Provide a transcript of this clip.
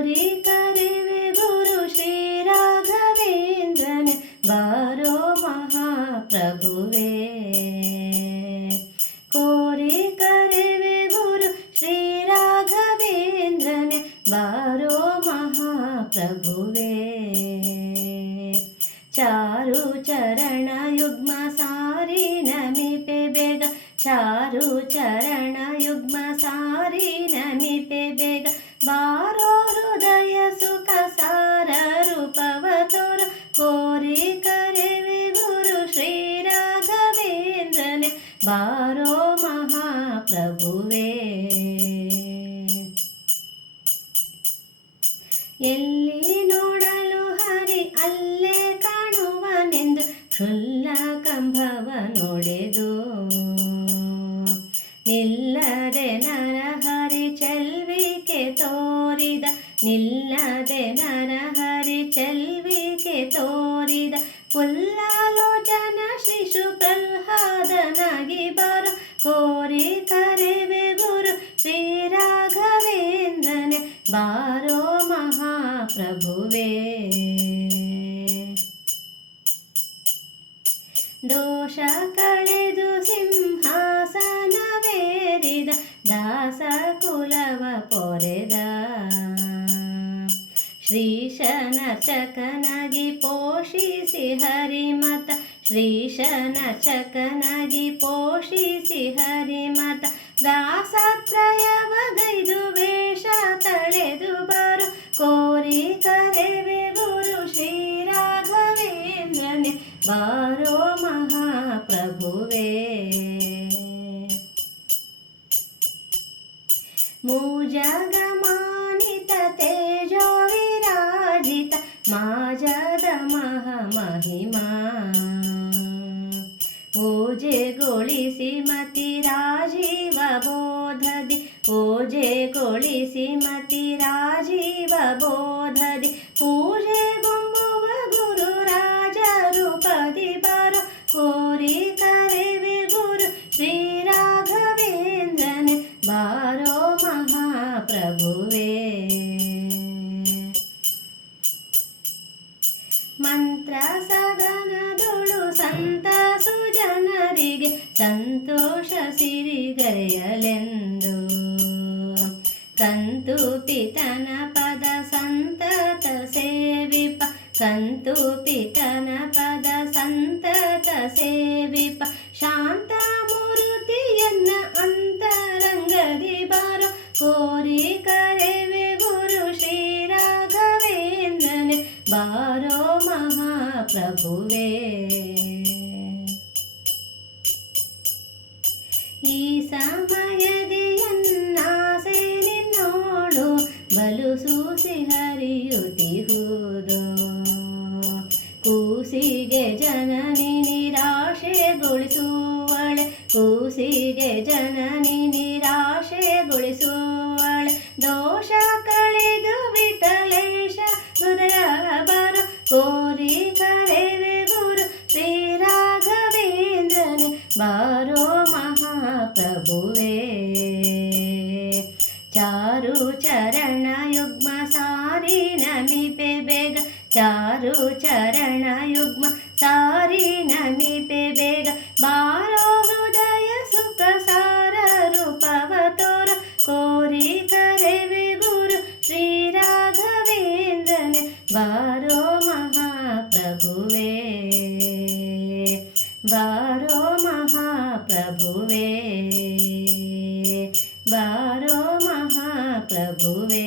वे गुरु श्री राघवेन्द्रन् बरो महाप्रभुवे। कोरि करि वे गुरु श्री राघवेन्द्रन बरो महाप्रभुवे। चारु चरणयुग्मा सारी न मी पे बेग चारु चरणयुग्मा सारी ಬಾರೋ ಮಹಾಪ್ರಭುವೇ. ಎಲ್ಲಿ ನೋಡಲು ಹರಿ ಅಲ್ಲೇ ಕಾಣುವನೆಂದು ಕ್ಷುಲ್ಲ ಕಂಭವ ನೋಡೆದು. ನಿಲ್ಲದೆ ನರಹರಿ ಚೆಲ್ವಿಕೆ ತೋರಿದ ನಿಲ್ಲದೆ ನರಹರಿ ಚೆಲ್ವಿಕೆ ತೋರಿದ ಪುಲ್ಲಾಲೋಚನ ಶಿಶು ಪ್ರಹ್ಲಾದನಾಗಿ ಬರು ಕೋರಿ ಕರೆವೆ ಗುರು ಶ್ರೀ ರಾಘವೇಂದ್ರನೆ ಬಾರೋ ಮಹಾಪ್ರಭುವೇ. ದೋಷ ಕಳೆದು ಸಿಂಹಾಸನವೇರಿದ ದಾಸ ಕುಲವ ಪೊರೆದ ಶ್ರೀಶನರ್ಚಕನಾಗಿ ಪೋಷಿಸಿ ಹರಿಮತ. ಶ್ರೀಶನರ್ಚಕನಾಗಿ ಪೋಷಿಸಿ ಹರಿಮತ. ದಾಸತ್ರಯವಗೈದು ವೇಷ ತಳೆದು ಬರು. ಕೋರಿ ಕರೆವೆ ಗುರು ಶ್ರೀ ರಾಘವೇಂದ್ರನೆ ಬಾರೋ ಮಹಾಪ್ರಭುವೇ. ಮೂಜಗಮಾನಿತ ತೇಜೋ ವಿರಾಜಿತ ಮಾಜದ ಮಹಾಮಹಿಮಾ ಓಜೆಗೊಳಿಸಿ ಮತಿ ರಾಜೀವ ಬೋಧದಿ ಓಜೆಗೊಳಿಸಿ ಮತಿ ರಾಜೀವ ಬೋಧದಿ ಪೂಜೆ ಮಂತ್ರ ಸದನದೊಳು ಸಂತಸು ಜನರಿಗೆ ಸಂತೋಷ ಸಿರಿಗರೆಯಲೆಂದು. ಕಂತು ಪಿತನ ಪದ ಸಂತತ ಸೇವಿಪ, ಕಂತು ಪಿತನ ಪದ ಸಂತತ ಸೇವಿಪ. ಶಾಂತ ಮೂರುತಿಯನ್ನ ಅಂತರಂಗದಿ ಬಾರು, ಕೋರಿ ಕರೆವೆ ಗುರು ಶ್ರೀ ರಾಘವೇಂದ್ರನೆ ಬಾರೋ. ಮಹಾಪ್ರಭುವೇ ಈ ಸಮಯದಿ ನೋಡು ನಿನ್ನೋಳು ಬಲು ಸೂಸಿ ಹರಿಯುತ್ತಿಹುದು ಕೂಸಿಗೆ ಜನನಿ ನಿರಾಶೆಗೊಳಿಸುವಳೆ ಕೂಸಿಗೆ ಜನನಿ प्रभुवे। चारु चरणयुग्म सारीनमीपे बेग। चारु चरणयुग्म सारी नमीपे बेग। बारो हृदय सुप्रसारवतोर कोरि करे वे गुरु श्रीराघवेन्द्रे बारो महाप्रभुवे। बारो महाप्रभुवे। महाप्रभुवे।